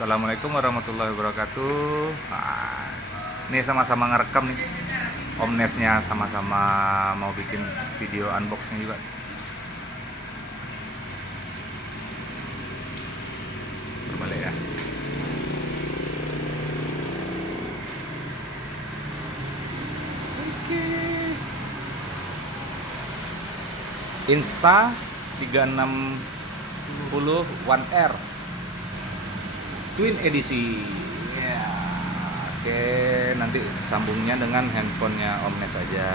Assalamualaikum warahmatullahi wabarakatuh. Ini sama-sama ngerekam nih. Om Nesnya sama-sama mau bikin video unboxing juga. Berbalik ya. Insta 360 One R Twin edisi ya. Oke, nanti sambungnya dengan handphonenya Om Nes aja.